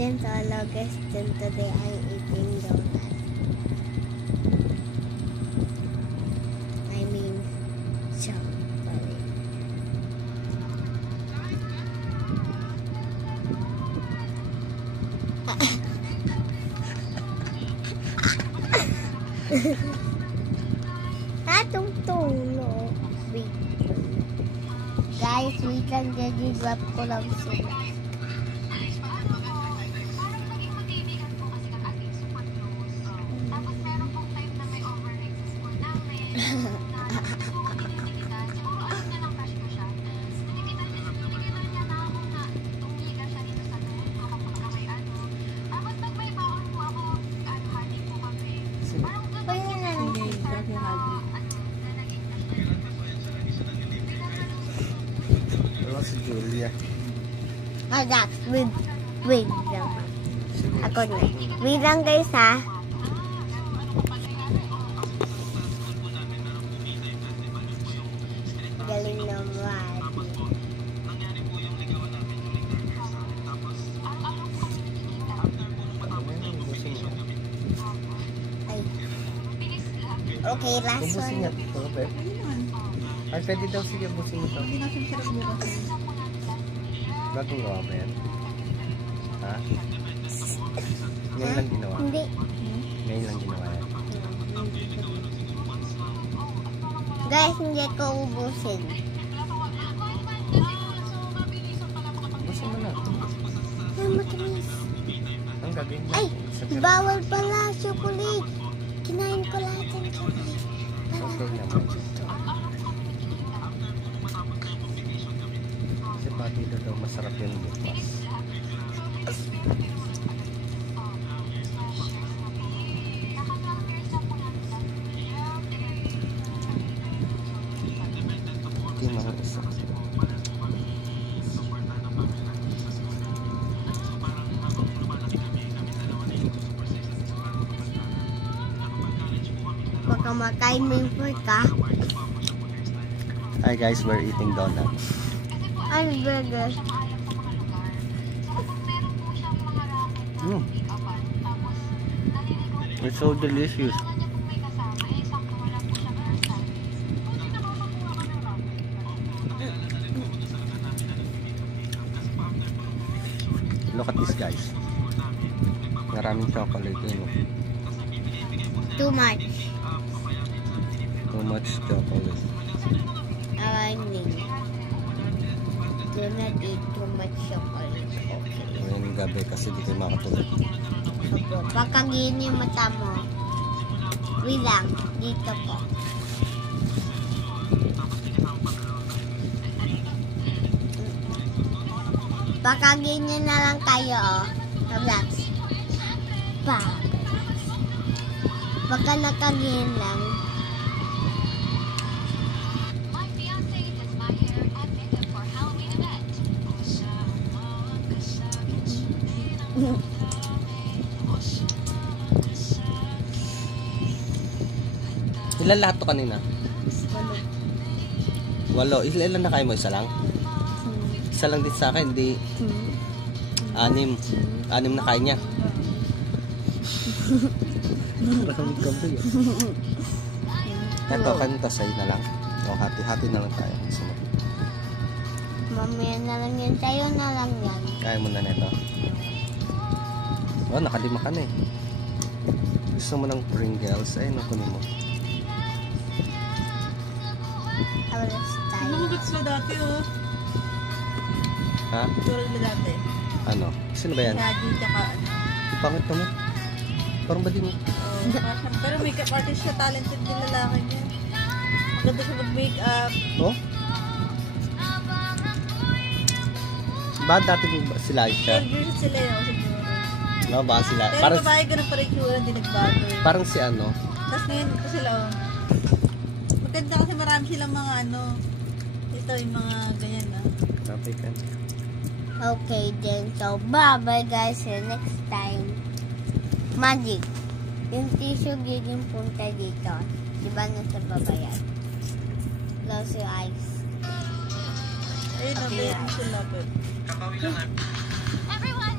din sa August and today I'm eating donut. I mean, chocolate. Tungtong, no? Wait. Guys, wait lang, drop ko lang sila. Si Julia. Ah, that. Wait lang. Ako na. Wait lang guys ha. Galing naman. Ay. Okay, last Ubusin one. niya ito, Beb. Ay, pwede daw sige, ubusin mo ito. Hindi na sisirap bukas. Bagong gawa ba yan? Ha? Ngayon lang ginawa? Hindi. Ngayon lang ginawa yan. Guys, hindi ko ubusin. Ubusin mo na. Ay, matamis. Ang gagawin mo? Ay, Sa sarap. bawal pala chocolate. Kinain ko lahat ng chocolate. Okay naman. Kasi pati daw masarap yung bukas. Hindi mga isa. Baka makain mo yung pork ha. Hi guys, we're eating donuts. Ano burger? It's so delicious. Look at this guys. Maraming chocolate yun. Too much. Too much chocolate. Aning. Do not eat too much chocolate. Okay. Ngayong gabi kasi di kayo makatulog. Pakagin yung mata mo. Wait lang. Dito po. Pakagin nyo na lang kayo, oh. Relax. Pa. Baka nakagin lang. Ilan lahat to kanina? 8. Ilan na kayo mo? Isa lang? Isa lang din sa akin. Di 6. 6 na kain niya. Maraming kamboy. Ito, kanito sa'yo na lang. O, hati-hati na lang tayo. Mamaya na lang yan. Tayo na lang yan. Kaya mo na nito. Oh, nakalima ka na eh. Gusto mo ng Pringles? Ayun, kunin mo. Yung gits na dati, oh. Ha? Tulad na dati. Ano? Sino ba yan? Daddy, tsaka ano. Pangit naman. Parang ba din? Pero makeup artist siya, talented din lalaki niya. Maganda siya mag-makeup. Oh? Ba dati sila siya? Girls sila yun, siguro. No, ba sila? Pero Parang, babae ganun pa rin tsura, hindi nagbago. parang si ano? Tapos ngayon, ito sila, oh. Maganda kasi marami silang mga ano. Ito yung mga ganyan, ah. Topic ka. Okay then. So, bye-bye guys. See you next time. Magic. Yung tissue yung punta dito. Diba nasa baba yan? Close your eyes. Ayun, nabayan sila, babe. Everyone